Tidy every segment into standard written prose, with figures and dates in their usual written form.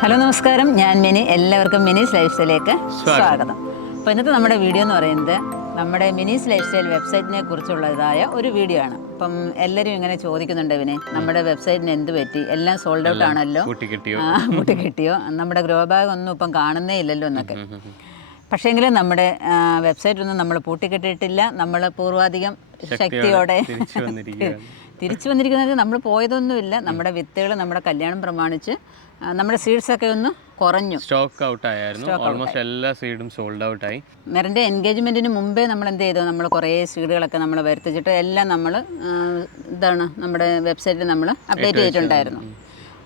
Hello നമസ്കാരം, ഞാൻ mini. എല്ലാവർക്കും മിനീസ് ലൈഫ് സ്റ്റൈലിലേക്ക് സ്വാഗതം. അപ്പോൾ ഇന്നത്തെ നമ്മുടെ വീഡിയോ എന്ന് പറയുന്നത് നമ്മുടെ മിനീസ് ലൈഫ് സ്റ്റൈൽ വെബ്സൈറ്റിനെ കുറിച്ചുള്ളതായ ഒരു വീഡിയോ ആണ്. അപ്പം എല്ലാവരും ഇങ്ങനെ ചോദിക്കുന്നുണ്ട്, ഇവന് നമ്മുടെ വെബ്സൈറ്റിന് എന്ത് പറ്റി, എല്ലാം സോൾഡ് ഔട്ട് ആണല്ലോ, കൂട്ടി കിട്ടിയോ, നമ്മുടെ ഗ്രോ ബാഗ് ഒന്നും ഇപ്പം കാണുന്നേ ഇല്ലല്ലോ എന്നൊക്കെ. പക്ഷേങ്കിലും നമ്മുടെ വെബ്സൈറ്റ് ഒന്നും നമ്മൾ പൂട്ടിക്കെട്ടിയിട്ടില്ല. നമ്മൾ പൂർവാധികം ശക്തിയോടെ തിരിച്ചു വന്നിരിക്കുന്നത്. നമ്മൾ പോയതൊന്നുമില്ല. നമ്മുടെ വിത്തുകൾ നമ്മുടെ കല്യാണം പ്രമാണിച്ച് നമ്മുടെ സീഡ്സൊക്കെ ഒന്ന് കുറഞ്ഞു, സ്റ്റോക്ക് ഔട്ട് ആയിരുന്നു. ഓൾമോസ്റ്റ് എല്ലാ സീഡും സോൾഡ് ഔട്ട് ആയി. മെറിൻ്റെ എൻഗേജ്മെൻറ്റിന് മുമ്പേ നമ്മൾ എന്ത് ചെയ്തു, നമ്മൾ കുറേ സീഡുകളൊക്കെ നമ്മൾ വരുത്തിച്ചിട്ട് എല്ലാം നമ്മൾ നമ്മുടെ വെബ്സൈറ്റിൽ നമ്മൾ അപ്ഡേറ്റ് ചെയ്തിട്ടുണ്ടായിരുന്നു.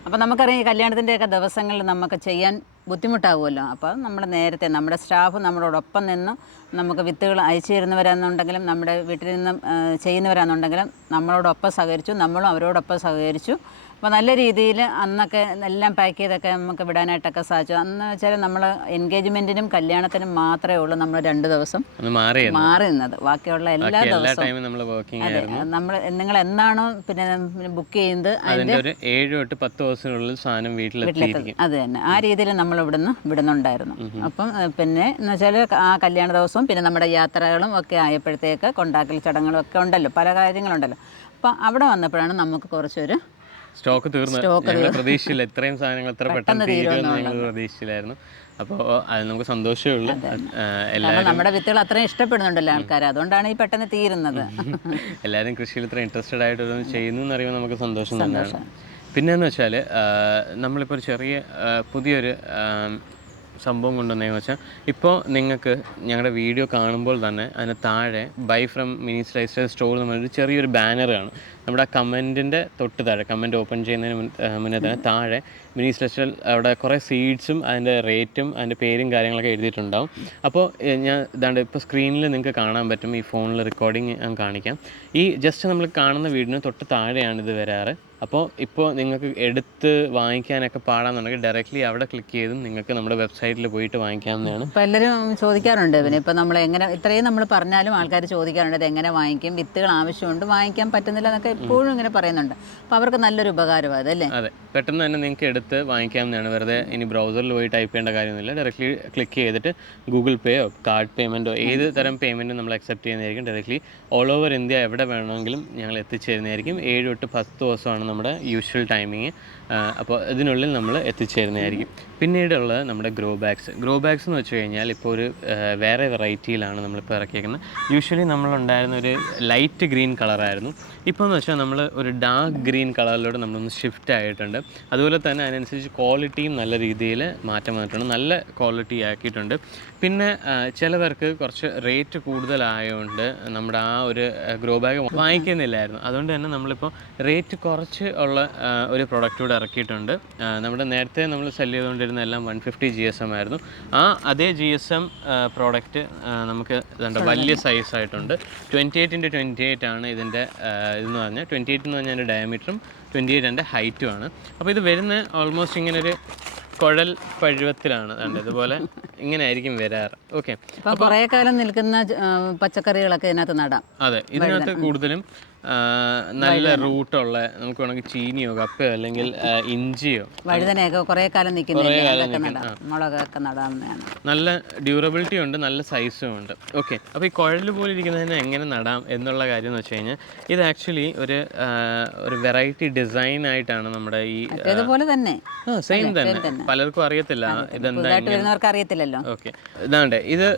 അപ്പോൾ നമുക്കറിയാം ഈ കല്യാണത്തിൻ്റെയൊക്കെ ദിവസങ്ങളിൽ നമുക്ക് ചെയ്യാൻ ബുദ്ധിമുട്ടാകുമല്ലോ. അപ്പോൾ നമ്മൾ നേരത്തെ നമ്മുടെ സ്റ്റാഫ് നമ്മളോടൊപ്പം നിന്നും നമുക്ക് വിത്തുകൾ അയച്ചു തരുന്നവരാണെന്നുണ്ടെങ്കിലും നമ്മുടെ വീട്ടിൽ നിന്നും ചെയ്യുന്നവരാണെന്നുണ്ടെങ്കിലും നമ്മളോടൊപ്പം സഹകരിച്ചു, നമ്മളും അവരോടൊപ്പം സഹകരിച്ചു. അപ്പോൾ നല്ല രീതിയിൽ അന്നൊക്കെ എല്ലാം പാക്ക് ചെയ്തൊക്കെ നമുക്ക് വിടാനായിട്ടൊക്കെ സാധിച്ചു. അന്ന് വെച്ചാൽ നമ്മൾ എൻഗേജ്മെൻറ്റിനും കല്യാണത്തിനും മാത്രമേ ഉള്ളൂ നമ്മൾ 2 ദിവസം മാറി നിന്നത്. ബാക്കിയുള്ള എല്ലാ ദിവസവും അതെ, നമ്മൾ നിങ്ങൾ എന്നാണോ പിന്നെ ബുക്ക് ചെയ്യുന്നത് അതിൻ്റെ ഒരു 7 to 10 ദിവസത്തിനുള്ളിൽ സാധനം വീട്ടിലെത്തി. അത് തന്നെ, ആ രീതിയിൽ നമ്മൾ ഇവിടുന്ന് വിടുന്നുണ്ടായിരുന്നു. അപ്പം പിന്നെ എന്ന് വെച്ചാൽ ആ കല്യാണ ദിവസവും പിന്നെ നമ്മുടെ യാത്രകളും ഒക്കെ ആയപ്പോഴത്തേക്ക് കൊണ്ടാക്കൽ ചടങ്ങുകളും ഒക്കെ ഉണ്ടല്ലോ, പല കാര്യങ്ങളുണ്ടല്ലോ. അപ്പം അവിടെ വന്നപ്പോഴാണ് നമുക്ക് കുറച്ചൊരു സ്റ്റോക്ക് തീർന്നു. പ്രതീക്ഷയില്ല ഇത്രയും സാധനങ്ങൾ എത്ര പെട്ടെന്ന് തീരുമെന്ന് ഞങ്ങൾ പ്രതീക്ഷിച്ചില്ലായിരുന്നു. അപ്പോൾ അത് നമുക്ക് സന്തോഷമേ ഉള്ളൂ. എല്ലാവരും നമ്മുടെ വിത്തുകൾ അത്രയും ഇഷ്ടപ്പെടുന്നുണ്ടല്ലോ ആൾക്കാർ, അതുകൊണ്ടാണ് ഈ പെട്ടെന്ന് തീരുന്നത്. എല്ലാവരും കൃഷിയിൽ ഇത്ര ഇൻട്രസ്റ്റഡ് ആയിട്ട് ചെയ്യുന്നു എന്നറിയുമ്പോൾ നമുക്ക് സന്തോഷം തന്നെയാണ്. പിന്നെയെന്ന് വെച്ചാൽ നമ്മളിപ്പോൾ ഒരു ചെറിയ പുതിയൊരു സംഭവം കൊണ്ടുവന്നതെന്ന് വെച്ചാൽ, ഇപ്പോൾ നിങ്ങൾക്ക് ഞങ്ങളുടെ വീഡിയോ കാണുമ്പോൾ തന്നെ അതിന് താഴെ bye from മിനീസ് life style store എന്നൊരു ചെറിയൊരു ബാനറാണ്. നമ്മുടെ ആ കമൻറ്റിൻ്റെ തൊട്ട് താഴെ, കമൻറ്റ് ഓപ്പൺ ചെയ്യുന്നതിന് മുന്നേ തന്നെ താഴെ മിനീസ് ലൈഫ് സ്റ്റൈൽ അവിടെ കുറേ സീഡ്സും അതിൻ്റെ റേറ്റും അതിൻ്റെ പേരും കാര്യങ്ങളൊക്കെ എഴുതിയിട്ടുണ്ടാവും. അപ്പോൾ ഞാൻ ഇതാണ്ട് ഇപ്പോൾ സ്ക്രീനിൽ നിങ്ങൾക്ക് കാണാൻ പറ്റും. ഈ ഫോണിൽ റെക്കോർഡിങ് ഞാൻ കാണിക്കാം. ഈ ജസ്റ്റ് നമ്മൾ കാണുന്ന വീടിന് തൊട്ട് താഴെയാണ് ഇത് വരാറ്. അപ്പോൾ ഇപ്പോൾ നിങ്ങൾക്ക് എടുത്ത് വാങ്ങിക്കാനൊക്കെ പാടാന്നുണ്ടെങ്കിൽ ഡയറക്റ്റ്ലി അവിടെ ക്ലിക്ക് ചെയ്തും നിങ്ങൾക്ക് നമ്മുടെ വെബ്സൈറ്റിൽ പോയിട്ട് വാങ്ങിക്കാവുന്നതാണ്. ഇപ്പോൾ എല്ലാവരും ചോദിക്കാറുണ്ട് പിന്നെ, ഇപ്പോൾ നമ്മൾ എങ്ങനെ ഇത്രയും നമ്മൾ പറഞ്ഞാലും ആൾക്കാർ ചോദിക്കാറുണ്ട് ഇത് എങ്ങനെ വാങ്ങിക്കും, വിത്തുകൾ ആവശ്യമുണ്ട്, വാങ്ങിക്കാൻ പറ്റുന്നില്ല എന്നൊക്കെ എപ്പോഴും ഇങ്ങനെ പറയുന്നുണ്ട്. അപ്പോൾ അവർക്ക് നല്ലൊരു ഉപകാരമാണ് അതല്ലേ. അതെ, പെട്ടെന്ന് തന്നെ നിങ്ങൾക്ക് എടുത്ത് വാങ്ങിക്കാവുന്നതാണ്. വെറുതെ ഇനി ബ്രൗസറിൽ പോയി ടൈപ്പ് ചെയ്യേണ്ട കാര്യമൊന്നുമില്ല. ഡയറക്റ്റ്ലി ക്ലിക്ക് ചെയ്തിട്ട് ഗൂഗിൾ പേയോ കാർഡ് പേയ്മെൻറ്റോ ഏത് തരം പേയ്മെൻറ്റും നമ്മൾ അക്സെപ്റ്റ് ചെയ്യുന്നതായിരിക്കും. ഡയറക്റ്റ്ലി ഓൾ ഓവർ ഇന്ത്യ എവിടെ വേണമെങ്കിലും ഞങ്ങൾ എത്തിച്ചേരുന്നതായിരിക്കും. 7 to 10 ദിവസമാണ് നമ്മുടെ യൂഷ്വൽ ടൈമിങ്. അപ്പോൾ ഇതിനുള്ളിൽ നമ്മൾ എത്തിച്ചേരുന്നതായിരിക്കും. പിന്നീടുള്ളത് നമ്മുടെ ഗ്രോ ബാഗ്സ് എന്ന് വെച്ച് കഴിഞ്ഞാൽ ഇപ്പോൾ ഒരു വേറെ വെറൈറ്റിയിലാണ് നമ്മളിപ്പോൾ ഇറക്കിയേക്കുന്നത്. യൂഷ്വലി നമ്മളുണ്ടായിരുന്ന ഒരു ലൈറ്റ് ഗ്രീൻ കളറായിരുന്നു. ഇപ്പോൾ എന്ന് വെച്ചാൽ നമ്മൾ ഒരു ഡാർക്ക് ഗ്രീൻ കളറിലോട്ട് നമ്മളൊന്ന് ഷിഫ്റ്റ് ആയിട്ടുണ്ട്. അതുപോലെ തന്നെ അതിനനുസരിച്ച് ക്വാളിറ്റിയും നല്ല രീതിയിൽ മാറ്റം വന്നിട്ടുണ്ട്, നല്ല ക്വാളിറ്റി ആക്കിയിട്ടുണ്ട്. പിന്നെ ചിലവർക്ക് കുറച്ച് റേറ്റ് കൂടുതലായതുകൊണ്ട് നമ്മുടെ ആ ഒരു ഗ്രോ ബാഗ് വാങ്ങിക്കുന്നില്ലായിരുന്നു. അതുകൊണ്ട് തന്നെ നമ്മളിപ്പോൾ റേറ്റ് കുറച്ച് ഉള്ള ഒരു പ്രൊഡക്റ്റ് കൂടെ ഇറക്കിയിട്ടുണ്ട്. നമ്മുടെ നേരത്തെ നമ്മൾ സെല് ചെയ്തുകൊണ്ടിരുന്ന എല്ലാം 150 GSM ആയിരുന്നു. അതേ GSM പ്രോഡക്റ്റ് നമുക്ക് വലിയ സൈസായിട്ടുണ്ട്. 28x28 ആണ് ഇതിൻ്റെ ഇതെന്ന് പറഞ്ഞാൽ. 28 എന്ന് പറഞ്ഞാൽ അതിൻ്റെ ഡയമീറ്ററും 28 എൻ്റെ ഹൈറ്റുമാണ്. അപ്പോൾ ഇത് വരുന്ന ഓൾമോസ്റ്റ് ഇങ്ങനൊരു കുഴൽ പഴുവത്തിലാണ്. ഇതുപോലെ ഇങ്ങനെ ആയിരിക്കും വരാറ്. ഓക്കെ, അപ്പോൾ കുറേ കാലം നിൽക്കുന്ന പച്ചക്കറികളൊക്കെ ഇതിനകത്ത് നടാം. അതെ, ഇതിനകത്ത് കൂടുതലും നല്ല റൂട്ടുള്ള, നമുക്ക് വേണമെങ്കിൽ ചീനിയോ കപ്പയോ അല്ലെങ്കിൽ ഇഞ്ചിയോ വഴുതനയൊക്കെ കുറേ കാലം നിൽക്കുന്ന മുളകൊക്കെ നടാവുന്നതാണ്. നല്ല ഡ്യൂറബിലിറ്റി ഉണ്ട്, നല്ല സൈസും ഉണ്ട്. ഓക്കെ, അപ്പോൾ ഈ കുഴൽ പോലെ ഇരിക്കുന്നതിന് എങ്ങനെ നടാം എന്നുള്ള കാര്യം എന്ന് വെച്ച് കഴിഞ്ഞാൽ, ഇത് ആക്ച്വലി ഒരു വെറൈറ്റി ഡിസൈൻ ആയിട്ടാണ് നമ്മുടെ ഈ ഇതുപോലെ തന്നെ സെയിം തന്നെ. പലർക്കും അറിയത്തില്ല ഇതെന്താ അറിയത്തില്ലല്ലോ. ഓക്കെ, ഇതാണ്ട് ഇത്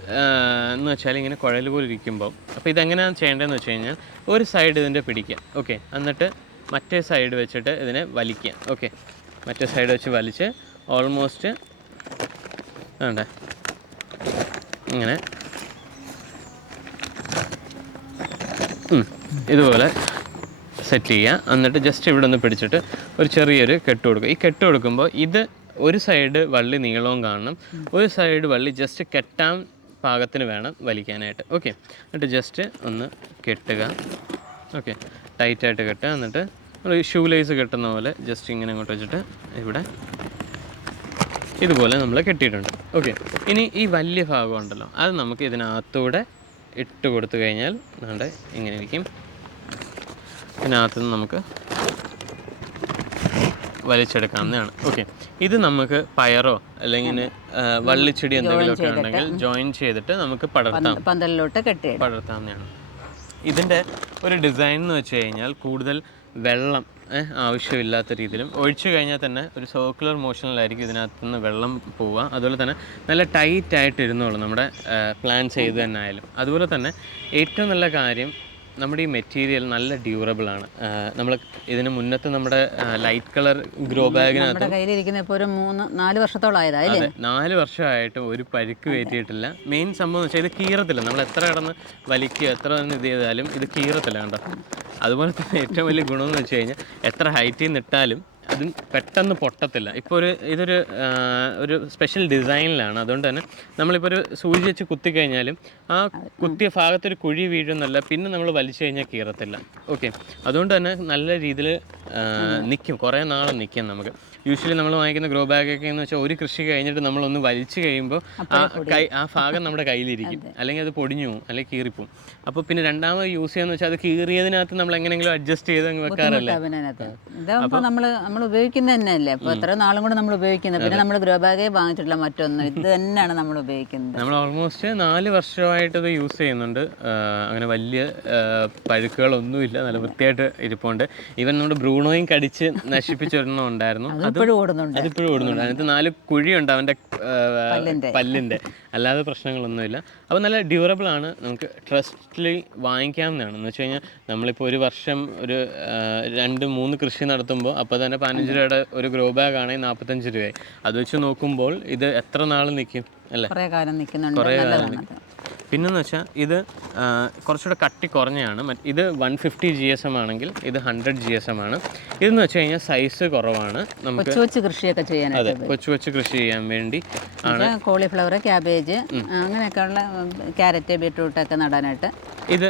എന്ന് വെച്ചാൽ ഇങ്ങനെ കുഴൽ പോലെ ഇരിക്കുമ്പോൾ, അപ്പോൾ ഇതെങ്ങനെയാണ് ചെയ്യേണ്ടതെന്ന് വെച്ച് കഴിഞ്ഞാൽ, ഒരു സൈഡ് ഇതിൻ്റെ പിടിക്കുക. ഓക്കെ, എന്നിട്ട് മറ്റേ സൈഡ് വെച്ചിട്ട് ഇതിനെ വലിക്കുക. ഓക്കെ, മറ്റേ സൈഡ് വെച്ച് വലിച്ച് ഓൾമോസ്റ്റ് വേണ്ടേ ഇങ്ങനെ ഇതുപോലെ സെറ്റ് ചെയ്യുക. എന്നിട്ട് ജസ്റ്റ് ഇവിടെ ഒന്ന് പിടിച്ചിട്ട് ഒരു ചെറിയൊരു കെട്ട് കൊടുക്കുക. ഈ കെട്ട് കൊടുക്കുമ്പോൾ ഇത് ഒരു സൈഡ് വള്ളി നീളവും കാണണം, ഒരു സൈഡ് വള്ളി ജസ്റ്റ് കെട്ടാൻ പാകത്തിന് വേണം വലിക്കാനായിട്ട്. ഓക്കെ, എന്നിട്ട് ജസ്റ്റ് ഒന്ന് കെട്ടുക. ഓക്കെ, ടൈറ്റായിട്ട് കെട്ടുക. എന്നിട്ട് നമ്മൾ ഷൂ ലേസ് കെട്ടുന്ന പോലെ ജസ്റ്റ് ഇങ്ങനെ അങ്ങോട്ട് വെച്ചിട്ട് ഇവിടെ ഇതുപോലെ നമ്മൾ കെട്ടിയിട്ടുണ്ട്. ഓക്കെ, ഇനി ഈ വലിയ ഭാഗം ഉണ്ടല്ലോ, അത് നമുക്ക് ഇതിനകത്തൂടെ ഇട്ട് കൊടുത്തു കഴിഞ്ഞാൽ നമ്മുടെ ഇങ്ങനെ ഇരിക്കും. ഇതിനകത്തുനിന്ന് നമുക്ക് വലിച്ചെടുക്കാവുന്നതാണ്. ഓക്കെ, ഇത് നമുക്ക് പയറോ അല്ലെങ്കിൽ വള്ളിച്ചെടി എന്തെങ്കിലുമൊക്കെ ഉണ്ടെങ്കിൽ ജോയിൻ ചെയ്തിട്ട് നമുക്ക് പന്തലിലോട്ട് പടർത്താവുന്നതാണ്. ഇതിൻ്റെ ഒരു ഡിസൈൻ എന്ന് വെച്ച് കഴിഞ്ഞാൽ കൂടുതൽ വെള്ളം ആവശ്യമില്ലാത്ത രീതിയിലും ഒഴിച്ചു കഴിഞ്ഞാൽ തന്നെ ഒരു സർക്കുലർ മോഷനിലായിരിക്കും ഇതിനകത്ത് നിന്ന് വെള്ളം പോവുക. അതുപോലെ തന്നെ നല്ല ടൈറ്റായിട്ട് ഇരുന്നോളും നമ്മുടെ പ്ലാൻ ചെയ്ത് തന്നെ ആയാലും. അതുപോലെ തന്നെ ഏറ്റവും നല്ല കാര്യം നമ്മുടെ ഈ മെറ്റീരിയൽ നല്ല ഡ്യൂറബിളാണ്. നമ്മൾ ഇതിന് മുന്നത്തെ നമ്മുടെ ലൈറ്റ് കളർ ഗ്രോ ബാഗിനകത്ത് കയ്യിലിരിക്കുന്ന ഇപ്പോൾ ഒരു 3-4 വർഷത്തോളമായതായി. അതെ, 4 വർഷമായിട്ടും ഒരു പരിക്ക് പറ്റിയിട്ടില്ല. മെയിൻ സംഭവം എന്ന് വെച്ചാൽ ഇത് കീറത്തില്ല. നമ്മൾ എത്ര കിടന്ന് വലിക്കുക, എത്ര തന്നെ ഇത് ചെയ്താലും ഇത് കീറത്തില്ല കണ്ടോ. അതുപോലെ തന്നെ ഏറ്റവും വലിയ ഗുണമെന്ന് വെച്ച് കഴിഞ്ഞാൽ എത്ര ഹൈറ്റിൽ നിന്ന് ഇട്ടാലും അതും പെട്ടെന്ന് പൊട്ടത്തില്ല. ഇപ്പോൾ ഒരു സ്പെഷ്യൽ ഡിസൈനിലാണ്. അതുകൊണ്ട് തന്നെ നമ്മളിപ്പോൾ ഒരു സൂചി വെച്ച് കുത്തിക്കഴിഞ്ഞാലും ആ കുത്തിയ ഭാഗത്തൊരു കുഴി വീഴുന്നല്ല, പിന്നെ നമ്മൾ വലിച്ചു കഴിഞ്ഞാൽ കീറത്തില്ല. ഓക്കെ, അതുകൊണ്ട് തന്നെ നല്ല രീതിയിൽ നിൽക്കും, കുറേ നാളെ നിൽക്കും. നമുക്ക് യൂഷ്വലി നമ്മൾ വാങ്ങിക്കുന്ന ഗ്രോ ബാഗൊക്കെ എന്ന് വെച്ചാൽ ഒരു കൃഷി കഴിഞ്ഞിട്ട് നമ്മളൊന്ന് വലിച്ചു കഴിയുമ്പോൾ ആ ഭാഗം നമ്മുടെ കയ്യിലിരിക്കും, അല്ലെങ്കിൽ അത് പൊടിഞ്ഞു പോകും, അല്ലെങ്കിൽ കീറിപ്പോവും. അപ്പോൾ പിന്നെ രണ്ടാമത് യൂസ് ചെയ്യാന്ന് വെച്ചാൽ അത് കീറിയതിനകത്ത് നമ്മൾ എങ്ങനെയെങ്കിലും അഡ്ജസ്റ്റ് ചെയ്ത് അങ്ങ് വെക്കാറല്ലേ. ഇതാകുമ്പോൾ നമ്മൾ ഉപയോഗിക്കുന്നത് തന്നെയല്ലേ, അപ്പോൾ എത്ര നാളും കൂടെ നമ്മൾ ഉപയോഗിക്കുന്നത്. പിന്നെ നമ്മൾ ഗ്രോ ബാഗേ വാങ്ങിച്ചിട്ടില്ല, മറ്റൊന്നും ഇത് തന്നെയാണ് നമ്മൾ ഉപയോഗിക്കുന്നത്. നമ്മൾ ഓൾമോസ്റ്റ് 4 വർഷമായിട്ട് ഇത് യൂസ് ചെയ്യുന്നുണ്ട്. അങ്ങനെ വലിയ പഴുക്കുകളൊന്നുമില്ല, നല്ല വൃത്തിയായിട്ട് ഇരിപ്പുണ്ട്. ഈവൻ നമ്മുടെ ബ്രൂണോയും കടിച്ച് നശിപ്പിച്ചൊരെണ്ണം ഉണ്ടായിരുന്നു, അതിപ്പോഴും ഓടുന്നുണ്ട്. അതിനകത്ത് 4 കുഴിയുണ്ട് അവൻ്റെ പല്ലിൻ്റെ, അല്ലാതെ പ്രശ്നങ്ങളൊന്നുമില്ല. അപ്പോൾ നല്ല ഡ്യൂറബിൾ ആണ്, നമുക്ക് ട്രസ്റ്റ്ലി വാങ്ങിക്കാവുന്നതാണ്. എന്ന് വെച്ച് കഴിഞ്ഞാൽ നമ്മളിപ്പോൾ ഒരു വർഷം ഒരു 2-3 കൃഷി നടത്തുമ്പോൾ അപ്പോൾ തന്നെ 15 രൂപയുടെ ഒരു ഗ്രോ ബാഗ് ആണെങ്കിൽ 45 രൂപയായി. അത് വെച്ച് നോക്കുമ്പോൾ ഇത് എത്ര നാൾ നിൽക്കും അല്ലേ, കുറേ കാലം നിൽക്കുന്നുണ്ട്. കുറേ കാലം നിൽക്കും. പിന്നെന്ന് വെച്ചാൽ ഇത് കുറച്ചുകൂടെ കട്ടി കുറഞ്ഞാണ്. ഇത് 150 GSM ആണെങ്കിൽ ഇത് 100 GSM ആണ്. ഇതെന്ന് വെച്ച് കഴിഞ്ഞാൽ സൈസ് കുറവാണ്. നമുക്ക് കൊച്ചു കൃഷിയൊക്കെ ചെയ്യാൻ, അതെ, കൊച്ചു കൃഷി ചെയ്യാൻ വേണ്ടി ആണ്. കോളിഫ്ലവർ, ക്യാബേജ്, അങ്ങനെയൊക്കെയുള്ള ക്യാരറ്റ്, ബീട്രൂട്ടൊക്കെ നടാനായിട്ട് ഇത്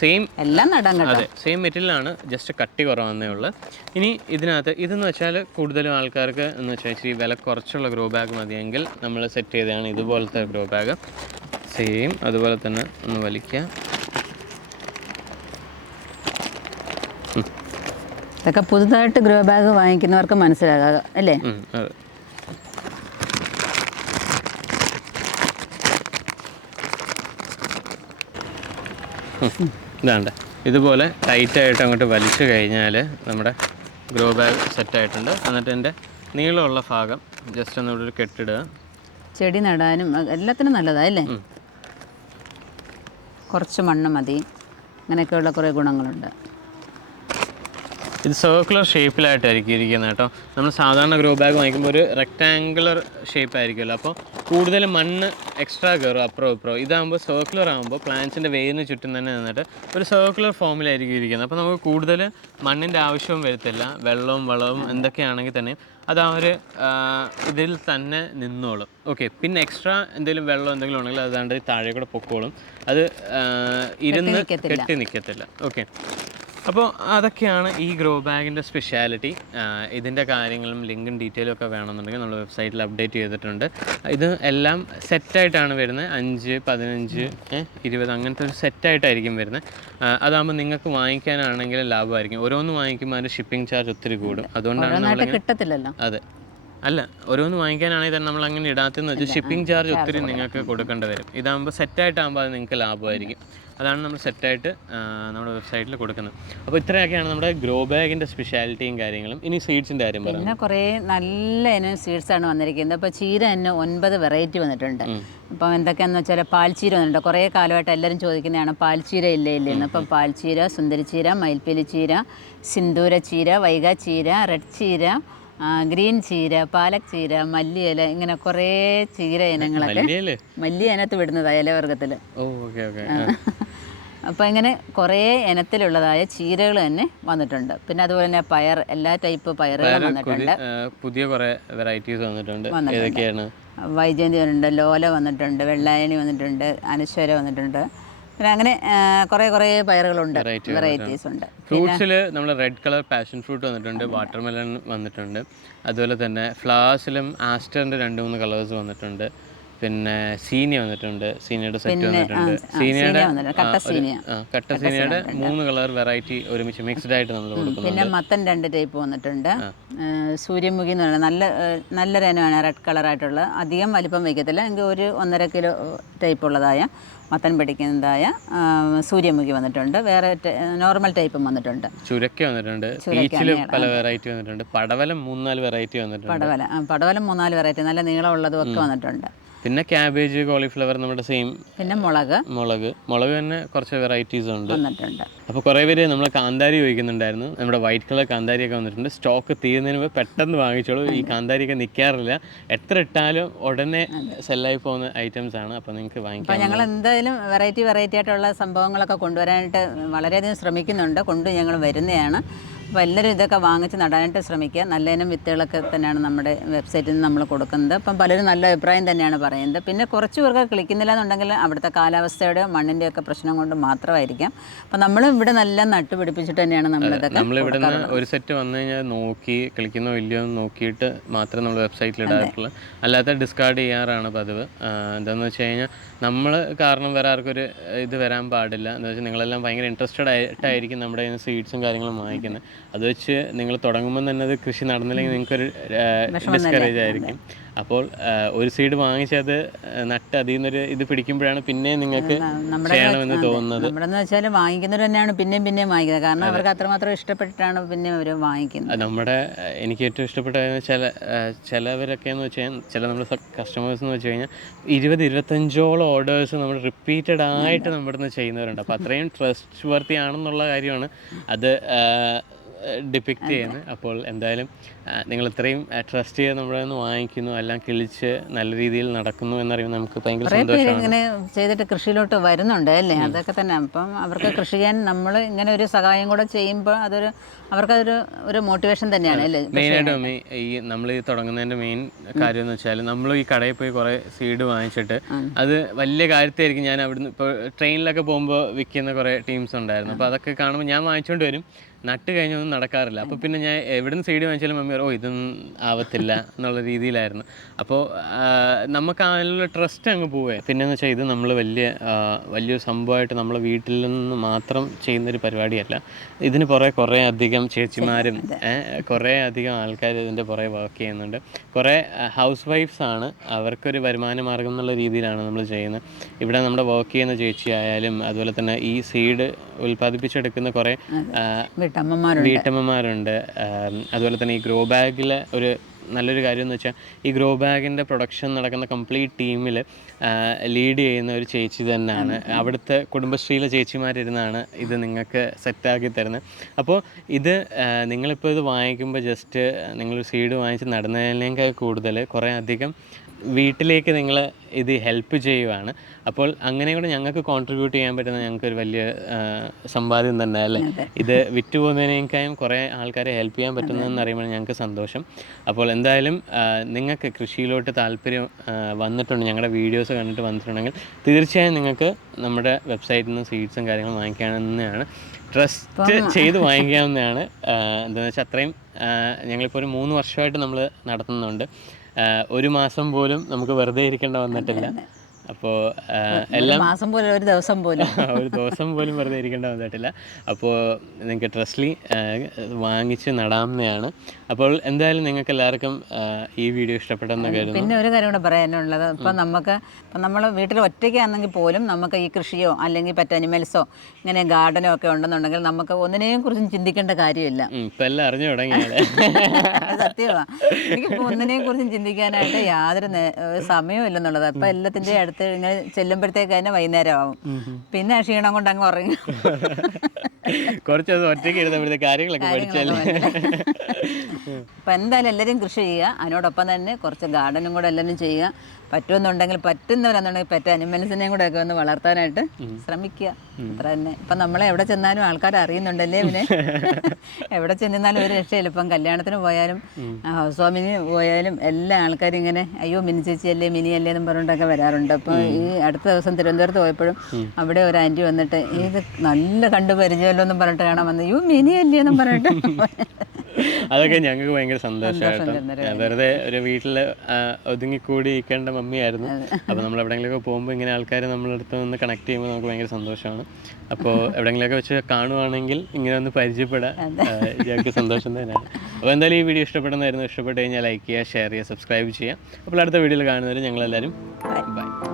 സെയിം എല്ലാം നടാൻ. അതെ, സെയിം മെറ്റീരിയലാണ്, ജസ്റ്റ് കട്ടി കുറവാന്നേ ഉള്ളൂ. ഇനി ഇതിനകത്ത് ഇതെന്ന് വെച്ചാൽ കൂടുതലും ആൾക്കാർക്ക് എന്ന് വെച്ചാൽ ഇച്ചിരി വില കുറച്ചുള്ള ഗ്രോ ബാഗ് മതിയെങ്കിൽ നമ്മൾ സെറ്റ് ചെയ്തതാണ് ഇതുപോലത്തെ ഗ്രോ ബാഗ്. സെയിം അതുപോലെ തന്നെ ഒന്ന് വലിക്കുക. ഇതൊക്കെ പുതുതായിട്ട് ഗ്രോ ബാഗ് വാങ്ങിക്കുന്നവർക്ക് മനസ്സിലാകാം അല്ലേ. അതെ, ഇതാണ്ട് ഇതുപോലെ ടൈറ്റായിട്ട് അങ്ങോട്ട് വലിച്ചു കഴിഞ്ഞാൽ നമ്മുടെ ഗ്രോ ബാഗ് സെറ്റായിട്ടുണ്ട്. എന്നിട്ട് എൻ്റെ നീളമുള്ള ഭാഗം ജസ്റ്റ് ഒന്നിവിടെ ഒരു കെട്ടിടുക. ചെടി നടാനും എല്ലാത്തിനും നല്ലതല്ലേ. കുറച്ച് മണ്ണ് മതി, അങ്ങനെയൊക്കെയുള്ള കുറേ ഗുണങ്ങളുണ്ട്. ഇത് സർക്കുലർ ഷേപ്പിലായിട്ടായിരിക്കും ഇരിക്കുന്നത് കേട്ടോ. നമ്മൾ സാധാരണ ഗ്രോ ബാഗ് വാങ്ങിക്കുമ്പോൾ ഒരു റെക്റ്റാങ്കുലർ ഷേപ്പ് ആയിരിക്കുമല്ലോ, അപ്പോൾ കൂടുതൽ മണ്ണ് എക്സ്ട്രാ കയറും അപ്പുറം ഇപ്പുറം. ഇതാകുമ്പോൾ സർക്കുലർ ആകുമ്പോൾ പ്ലാന്റ്സിൻ്റെ വേരിന് ചുറ്റും തന്നെ നിന്നിട്ട് ഒരു സർക്കുലർ ഫോമിലായിരിക്കും ഇരിക്കുന്നത്. അപ്പോൾ നമുക്ക് കൂടുതൽ മണ്ണിൻ്റെ ആവശ്യവും വരത്തില്ല. വെള്ളവും വളവും എന്തൊക്കെയാണെങ്കിൽ തന്നെ അത് ആ ഒരു ഇതിൽ തന്നെ നിന്നോളും. ഓക്കെ, പിന്നെ എക്സ്ട്രാ എന്തെങ്കിലും വെള്ളം എന്തെങ്കിലും ഉണ്ടെങ്കിൽ അതാണ്ട് താഴെ കൂടെ പൊക്കോളും, അത് ഇരുന്ന് കെട്ടി നിൽക്കത്തില്ല. ഓക്കെ, അപ്പോൾ അതൊക്കെയാണ് ഈ ഗ്രോ ബാഗിൻ്റെ സ്പെഷ്യാലിറ്റി. ഇതിൻ്റെ കാര്യങ്ങളും ലിങ്കും ഡീറ്റെയിലും ഒക്കെ വേണമെന്നുണ്ടെങ്കിൽ നമ്മൾ വെബ്സൈറ്റിൽ അപ്ഡേറ്റ് ചെയ്തിട്ടുണ്ട്. ഇത് എല്ലാം സെറ്റായിട്ടാണ് വരുന്നത്. 5, 15, 20 അങ്ങനത്തെ ഒരു സെറ്റായിട്ടായിരിക്കും വരുന്നത്. അതാകുമ്പോൾ നിങ്ങൾക്ക് വാങ്ങിക്കാനാണെങ്കിൽ ലാഭമായിരിക്കും. ഓരോന്ന് വാങ്ങിക്കുമ്പോൾ അതിൻ്റെ ഷിപ്പിംഗ് ചാർജ് ഒത്തിരി കൂടും. അതുകൊണ്ടാണ് നമ്മൾ കിട്ടത്തില്ലല്ലോ. അതെ, അല്ല, ഓരോന്ന് വാങ്ങിക്കാനാണെങ്കിൽ തന്നെ നമ്മൾ അങ്ങനെ ഇടാത്തെന്ന് വെച്ചാൽ ഷിപ്പിംഗ് ചാർജ് ഒത്തിരി നിങ്ങൾക്ക് കൊടുക്കേണ്ടി വരും. ഇതാകുമ്പോൾ സെറ്റായിട്ടാകുമ്പോൾ അത് നിങ്ങൾക്ക് ലാഭമായിരിക്കും. അതാണ് നമ്മൾ സെറ്റായിട്ട് നമ്മുടെ വെബ്സൈറ്റിൽ കൊടുക്കുന്നത്. അപ്പോൾ ഇത്രയൊക്കെയാണ് നമ്മുടെ ഗ്രോ ബാഗിൻ്റെ സ്പെഷ്യാലിറ്റിയും കാര്യങ്ങളും. ഇനി സീഡ്സിൻ്റെ കാര്യം പറയാം. പിന്നെ കുറേ നല്ല ഇനം സീഡ്സാണ് വന്നിരിക്കുന്നത്. അപ്പോൾ ചീര തന്നെ 9 വെറൈറ്റി വന്നിട്ടുണ്ട്. അപ്പം എന്തൊക്കെയാണെന്ന് വെച്ചാൽ പാൽച്ചീര വന്നിട്ടുണ്ട്. കുറേ കാലമായിട്ട് എല്ലാവരും ചോദിക്കുന്നതാണ് പാൽച്ചീര ഇല്ലേന്ന്. അപ്പം പാൽച്ചീര, സുന്ദരിച്ചീര, മയിൽപ്പീലി ചീര, സിന്ദൂര ചീര, വൈഗ ചീര, റെഡ് ചീര, ഗ്രീൻ ചീര, പാലക് ചീര, മല്ലിയില, ഇങ്ങനെ കുറേ ചീര ഇനങ്ങളൊക്കെ മല്ലി അതിനകത്ത് വിടുന്നതായ ഇലവർഗത്തിൽ. അപ്പോൾ ഇങ്ങനെ കുറേ ഇനത്തിലുള്ളതായ ചീരകൾ തന്നെ വന്നിട്ടുണ്ട്. പിന്നെ അതുപോലെ തന്നെ പയർ, എല്ലാ ടൈപ്പ് പയറുകളും വന്നിട്ടുണ്ട്. പുതിയ കുറേ വെറൈറ്റീസ് വന്നിട്ടുണ്ട്. ഏതൊക്കെയാണ്? വൈജയന്തി വന്നിട്ടുണ്ട്, ലോല വന്നിട്ടുണ്ട്, വെള്ളായണി വന്നിട്ടുണ്ട്, അനശ്വര വന്നിട്ടുണ്ട്. പിന്നെ അങ്ങനെ കുറേ പയറുകളുണ്ട്, വെറൈറ്റീസ് ഉണ്ട്. ഫ്രൂട്ട്സിൽ നമ്മൾ റെഡ് കളർ പാഷൻ ഫ്രൂട്ട് വന്നിട്ടുണ്ട്, വാട്ടർമെലൺ വന്നിട്ടുണ്ട്. അതുപോലെ തന്നെ ഫ്ലവേഴ്സിലും ആസ്റ്ററിൻ്റെ 2-3 കളേഴ്സ് വന്നിട്ടുണ്ട്. പിന്നെ സീനിയ വന്നിട്ടുണ്ട്, സീനിയയുടെ സെറ്റ് വന്നിട്ടുണ്ട്. സീനിയയുടെ കട്ട സീനിയയുടെ 3 കളർ വെറൈറ്റി ഒരുമിച്ച് മിക്സ്ഡ് ആയിട്ട് നമ്മൾ കൊടുക്കുന്നുണ്ട്. പിന്നെ മത്തൻ 2 ടൈപ്പ് വന്നിട്ടുണ്ട്. സൂര്യമുഖി എന്ന് പറയുന്നത് നല്ലൊരു ഇനമാണ്, റെഡ് കളറായിട്ടുള്ള, അധികം വലിപ്പം വയ്ക്കത്തില്ല, എങ്കിൽ ഒരു 1.5 കിലോ ടൈപ്പ് ഉള്ളതായ മത്തൻ പിടിക്കുന്നതായ സൂര്യമുഖി വന്നിട്ടുണ്ട്. വേറെ നോർമൽ ടൈപ്പും വന്നിട്ടുണ്ട്. ചുരക്ക വന്നിട്ടുണ്ട്, പല വെറൈറ്റി വന്നിട്ടുണ്ട്. പടവലം 3-4 വെറൈറ്റി വന്നിട്ടുണ്ട്. പടവലം 3-4 വെറൈറ്റി നല്ല നീളമുള്ളതും ഒക്കെ വന്നിട്ടുണ്ട്. പിന്നെ ക്യാബേജ്, കോളിഫ്ലവർ നമ്മുടെ സെയിം. പിന്നെ മുളക് തന്നെ കുറച്ച് വെറൈറ്റീസ് ഉണ്ട് വന്നിട്ടുണ്ട്. അപ്പോൾ കുറേ പേര് നമ്മൾ കാന്താരി ചോദിക്കുന്നുണ്ടായിരുന്നു. നമ്മുടെ വൈറ്റ് കളർ കാന്താരിയൊക്കെ വന്നിട്ടുണ്ട്. സ്റ്റോക്ക് തീരുന്നതിന് മുമ്പ് പെട്ടെന്ന് വാങ്ങിച്ചോളൂ. ഈ കാന്താരിയൊക്കെ നിൽക്കാറില്ല, എത്ര ഇട്ടാലും ഉടനെ സെല്ലായി പോകുന്ന ഐറ്റംസ് ആണ്. അപ്പോൾ നിങ്ങൾക്ക് വാങ്ങിക്കാം. അപ്പോൾ ഞങ്ങൾ എന്തായാലും വെറൈറ്റി ആയിട്ടുള്ള സംഭവങ്ങളൊക്കെ കൊണ്ടുവരാനായിട്ട് വളരെയധികം ശ്രമിക്കുന്നുണ്ട്, ഞങ്ങൾ വരുന്നതാണ്. അപ്പോൾ എല്ലാവരും ഇതൊക്കെ വാങ്ങിച്ച് നടാനായിട്ട് ശ്രമിക്കുക. നല്ല ഇനം വിത്തുകളൊക്കെ തന്നെയാണ് നമ്മുടെ വെബ്സൈറ്റിൽ നിന്ന് നമ്മൾ കൊടുക്കുന്നത്. അപ്പം പലരും നല്ല അഭിപ്രായം തന്നെയാണ് പറയുന്നത്. പിന്നെ കുറച്ച് പേർക്ക് ക്ലിക്കുന്നില്ല എന്നുണ്ടെങ്കിൽ അവിടുത്തെ കാലാവസ്ഥയുടെയോ മണ്ണിൻ്റെയൊക്കെ പ്രശ്നം കൊണ്ട് മാത്രമായിരിക്കാം. അപ്പം നമ്മൾ ഇവിടെ നല്ല നട്ടുപിടിപ്പിച്ചിട്ട് തന്നെയാണ് നമ്മളിതൊക്കെ. നമ്മളിവിടെ ഒരു സെറ്റ് വന്നു കഴിഞ്ഞാൽ നോക്കി കളിക്കുന്നോ ഇല്ലയോ എന്ന് നോക്കിയിട്ട് മാത്രമേ നമ്മൾ വെബ്സൈറ്റിൽ ഇടാറുള്ളൂ. അല്ലാത്ത ഡിസ്കാർഡ് ചെയ്യാറാണ് പതിവ്. എന്താണെന്ന് വെച്ച് കഴിഞ്ഞാൽ നമ്മൾ കാരണം വേറെ ആർക്കൊരു ഇത് വരാൻ പാടില്ല. എന്ന് വെച്ചാൽ നിങ്ങളെല്ലാം ഭയങ്കര ഇൻട്രസ്റ്റഡ് ആയിട്ടായിരിക്കും നമ്മുടെ സീഡ്സും കാര്യങ്ങളും വാങ്ങിക്കുന്നത്. അത് വെച്ച് നിങ്ങൾ തുടങ്ങുമ്പോൾ തന്നെ അത് കൃഷി നടന്നില്ലെങ്കിൽ നിങ്ങൾക്കൊരു ഡിസ്കറേജ് ആയിരിക്കും. അപ്പോൾ ഒരു സീഡ് വാങ്ങിച്ചത് നട്ട് അതിൽ നിന്നൊരു ഇത് പിടിക്കുമ്പോഴാണ് പിന്നെ നിങ്ങൾക്ക് ചെയ്യണമെന്ന് തോന്നുന്നത്. നമ്മളെന്ന് വെച്ചാൽ വാങ്ങിക്കുന്നവർ തന്നെയാണ് പിന്നെയും വാങ്ങിക്കുന്നത്. കാരണം അവർക്ക് അത്രമാത്രം ഇഷ്ടപ്പെട്ടിട്ടാണ് പിന്നെ അവർ വാങ്ങിക്കുന്നത്. നമ്മുടെ എനിക്ക് ഏറ്റവും ഇഷ്ടപ്പെട്ട ചിലവരൊക്കെ എന്ന് വെച്ച് കഴിഞ്ഞാൽ ചില നമ്മുടെ കസ്റ്റമേഴ്സ് എന്ന് വെച്ച് കഴിഞ്ഞാൽ 20-25ഓളം ഓർഡേഴ്സ് നമ്മൾ റിപ്പീറ്റഡ് ആയിട്ട് നമ്മുടെ നിന്ന് ചെയ്യുന്നവരുണ്ട്. അപ്പോൾ അത്രയും ട്രസ്റ്റ് വർത്തി ആണെന്നുള്ള കാര്യമാണ് അത് ഡിപ്പിക്റ്റ് ചെയ്യുന്നത്. അപ്പോൾ എന്തായാലും നിങ്ങൾ ഇത്രയും ട്രസ്റ്റ് ചെയ്ത് നമ്മുടെ നിന്ന് വാങ്ങിക്കുന്നു, എല്ലാം കിളിച്ച് നല്ല രീതിയിൽ നടക്കുന്നു എന്നറിയുമ്പോൾ നമുക്ക് ഭയങ്കര സന്തോഷമാണ്. ഇങ്ങനെ ചെയ്തിട്ട് കൃഷിയിലോട്ട് വരുന്നുണ്ട് അല്ലേ, അതൊക്കെ തന്നെ. അപ്പം അവർക്ക് കൃഷി ചെയ്യാൻ നമ്മൾ ഇങ്ങനെ ഒരു സഹായം കൂടെ ചെയ്യുമ്പോൾ അവർക്കതൊരു മോട്ടിവേഷൻ തന്നെയാണ് അല്ലേ. മെയിനായിട്ടും ഈ നമ്മൾ ഈ തുടങ്ങുന്നതിൻ്റെ മെയിൻ കാര്യം എന്ന് വെച്ചാൽ നമ്മൾ ഈ കടയിൽ പോയി കുറേ സീഡ് വാങ്ങിച്ചിട്ട് അത് വലിയ കാര്യത്തായിരിക്കും. ഞാൻ അവിടുന്ന് ഇപ്പോൾ ട്രെയിനിലൊക്കെ പോകുമ്പോൾ വിൽക്കുന്ന കുറേ ടീംസ് ഉണ്ടായിരുന്നു. അപ്പോൾ അതൊക്കെ കാണുമ്പോൾ ഞാൻ വാങ്ങിച്ചുകൊണ്ട് വരും, നട്ട് കഴിഞ്ഞൊന്നും നടക്കാറില്ല. അപ്പോൾ പിന്നെ ഞാൻ എവിടുന്ന് സീഡ് വാങ്ങിച്ചാലും മമ്മി ഇതൊന്നും ആവത്തില്ല എന്നുള്ള രീതിയിലായിരുന്നു. അപ്പോൾ നമുക്ക് അതിലുള്ള ട്രസ്റ്റ് അങ്ങ് പോവേ. പിന്നെയെന്ന് വെച്ചാൽ ഇത് നമ്മൾ വലിയൊരു സംഭവമായിട്ട് നമ്മളെ വീട്ടിൽ നിന്ന് മാത്രം ചെയ്യുന്നൊരു പരിപാടിയല്ല. ഇതിന് കുറേ അധികം ചേച്ചിമാരും കുറേ അധികം ആൾക്കാർ ഇതിൻ്റെ പുറകെ വർക്ക് ചെയ്യുന്നുണ്ട്. കുറേ ഹൗസ് വൈഫ്സ് ആണ്, അവർക്കൊരു വരുമാന മാർഗം എന്നുള്ള രീതിയിലാണ് നമ്മൾ ചെയ്യുന്നത്. ഇവിടെ നമ്മുടെ വർക്ക് ചെയ്യുന്ന ചേച്ചി ആയാലും അതുപോലെ തന്നെ ഈ സീഡ് ഉൽപ്പാദിപ്പിച്ചെടുക്കുന്ന കുറേ വീട്ടമ്മമാരുണ്ട്. അതുപോലെ തന്നെ ഈ ഗ്രോ ബാഗിലെ ഒരു നല്ലൊരു കാര്യം എന്ന് വെച്ചാൽ ഈ ഗ്രോ ബാഗിൻ്റെ പ്രൊഡക്ഷൻ നടക്കുന്ന കംപ്ലീറ്റ് ടീമിൽ ലീഡ് ചെയ്യുന്ന ഒരു ചേച്ചി തന്നെയാണ്. അവിടുത്തെ കുടുംബശ്രീയിലെ ചേച്ചിമാരിരുന്നാണ് ഇത് നിങ്ങൾക്ക് സെറ്റാക്കി തരുന്നത്. അപ്പോൾ ഇത് നിങ്ങളിപ്പോൾ ഇത് വാങ്ങിക്കുമ്പോൾ ജസ്റ്റ് നിങ്ങളൊരു സീഡ് വാങ്ങിച്ച് നടുന്നതിനേക്കാൾ കൂടുതൽ കുറേ അധികം വീട്ടിലേക്ക് നിങ്ങൾ ഇത് ഹെൽപ്പ് ചെയ്യുവാണ്. അപ്പോൾ അങ്ങനെ കൂടെ ഞങ്ങൾക്ക് കോൺട്രിബ്യൂട്ട് ചെയ്യാൻ പറ്റുന്ന ഞങ്ങൾക്കൊരു വലിയ സമ്പാദ്യം തന്നെ അല്ലേ. ഇത് വിറ്റ് പോകുന്നതിനേക്കാളും കുറേ ആൾക്കാരെ ഹെൽപ്പ് ചെയ്യാൻ പറ്റുന്നതെന്ന് അറിയുമ്പോൾ ഞങ്ങൾക്ക് സന്തോഷം. അപ്പോൾ എന്തായാലും നിങ്ങൾക്ക് കൃഷിയിലോട്ട് താല്പര്യം വന്നിട്ടുണ്ട്, ഞങ്ങളുടെ വീഡിയോസ് കണ്ടിട്ട് വന്നിട്ടുണ്ടെങ്കിൽ തീർച്ചയായും നിങ്ങൾക്ക് നമ്മുടെ വെബ്സൈറ്റിൽ നിന്ന് സീഡ്സും കാര്യങ്ങളും വാങ്ങിക്കാവുന്നതാണ്, ട്രസ്റ്റ് ചെയ്ത് വാങ്ങിക്കാവുന്നതാണ്. എന്താണെന്ന് വെച്ചാൽ അത്രയും ഞങ്ങളിപ്പോൾ ഒരു 3 വർഷമായിട്ട് നമ്മൾ നടത്തുന്നുണ്ട്. ഒരു മാസം പോലും നമുക്ക് വെറുതെ ഇരിക്കേണ്ട വന്നിട്ടില്ല. അപ്പോൾ എല്ലാം ഒരു ദിവസം പോലും വെറുതെ ഇരിക്കേണ്ട വന്നിട്ടില്ല. അപ്പോൾ നിങ്ങൾക്ക് ട്രസ്റ്റ്ലി വാങ്ങിച്ച് നടാവുന്നതാണ്. അപ്പോൾ എന്തായാലും നിങ്ങൾക്ക് എല്ലാവർക്കും ഈ വീഡിയോ ഇഷ്ടപ്പെട്ടെന്ന് കരുതുന്നു. പിന്നെ ഒരു കാര്യം കൂടെ പറയാനുള്ളത്, ഇപ്പം നമ്മൾ വീട്ടിൽ ഒറ്റയ്ക്കാണെങ്കിൽ പോലും നമുക്ക് ഈ കൃഷിയോ അല്ലെങ്കിൽ പെറ്റ് അനിമൽസോ ഇങ്ങനെ ഗാർഡനോ ഒക്കെ ഉണ്ടെന്നുണ്ടെങ്കിൽ നമുക്ക് ഒന്നിനെയും കുറിച്ചും ചിന്തിക്കേണ്ട കാര്യമില്ല. ഇപ്പം എല്ലാം അറിഞ്ഞു തുടങ്ങിയാൽ സത്യമാണ്. എനിക്കിപ്പോൾ ഒന്നിനെയും കുറിച്ചും ചിന്തിക്കാനായിട്ട് യാതൊരു സമയവും ഇല്ലെന്നുള്ളത്. അപ്പം എല്ലാത്തിൻ്റെ അടുത്ത് ഇങ്ങനെ ചെല്ലുമ്പോഴത്തേക്ക് തന്നെ വൈകുന്നേരം ആവും. പിന്നെ ക്ഷീണം കൊണ്ട് അങ്ങ് ഉറങ്ങി കുറച്ച് ദിവസം ഒറ്റയ്ക്ക് ഇരുന്നപ്പോഴത്തെ കാര്യങ്ങളൊക്കെ പഠിച്ചല്ലേ. അപ്പം എന്തായാലും എല്ലാവരും കൃഷി ചെയ്യുക, അതിനോടൊപ്പം തന്നെ കുറച്ച് ഗാർഡനും കൂടെ എല്ലാവരും ചെയ്യുക. പറ്റുന്നവരെന്നുണ്ടെങ്കിൽ പെറ്റ് അനിമൽസിനെയും കൂടെ ഒക്കെ ഒന്ന് വളർത്താനായിട്ട് ശ്രമിക്കുക, അത്ര തന്നെ. ഇപ്പം നമ്മളെ എവിടെ ചെന്നാലും ആൾക്കാർ അറിയുന്നുണ്ടല്ലേ. പിന്നെ എവിടെ ചെന്നാലും ഒരു രക്ഷയില്ല. ഇപ്പം കല്യാണത്തിന് പോയാലും ഹൗസ് വാമിന് പോയാലും എല്ലാ ആൾക്കാരും ഇങ്ങനെ അയ്യോ മിനി ചേച്ചി അല്ലേ മിനി അല്ലേ എന്നും പറഞ്ഞിട്ടൊക്കെ വരാറുണ്ട്. അപ്പോൾ ഈ അടുത്ത ദിവസം തിരുവനന്തപുരത്ത് പോയപ്പോഴും അവിടെ ഒരു ആൻറ്റി വന്നിട്ട് ഇത് നല്ല കണ്ടു പരിചയമല്ലോ എന്നും പറഞ്ഞിട്ട് കാണാൻ വന്നത്, അയ്യോ മിനി അല്ലേ എന്നും പറഞ്ഞിട്ട് അതൊക്കെ ഞങ്ങൾക്ക് ഭയങ്കര സന്തോഷമായിട്ടോ. വെറുതെ ഒരു വീട്ടിൽ ഒതുങ്ങിക്കൂടി ഇരിക്കേണ്ട മമ്മിയായിരുന്നു. അപ്പോൾ നമ്മൾ എവിടെയെങ്കിലുമൊക്കെ പോകുമ്പോൾ ഇങ്ങനെ ആൾക്കാർ നമ്മളെ അടുത്ത് നിന്ന് കണക്ട് ചെയ്യുമ്പോൾ നമുക്ക് ഭയങ്കര സന്തോഷമാണ്. അപ്പോൾ എവിടെയെങ്കിലുമൊക്കെ വെച്ച് കാണുവാണെങ്കിൽ ഇങ്ങനെ ഒന്ന് പരിചയപ്പെടാൻ ഞങ്ങൾക്ക് സന്തോഷം തന്നെയാണ്. അപ്പോൾ എന്തായാലും ഈ വീഡിയോ ഇഷ്ടപ്പെടുന്നതായിരുന്നു. ഇഷ്ടപ്പെട്ട് കഴിഞ്ഞാൽ ലൈക്ക് ചെയ്യുക, ഷെയർ ചെയ്യുക, സബ്സ്ക്രൈബ് ചെയ്യുക. അപ്പോൾ അടുത്ത വീഡിയോയിൽ കാണുന്നവരെ ഞങ്ങളെല്ലാവരും ബൈ.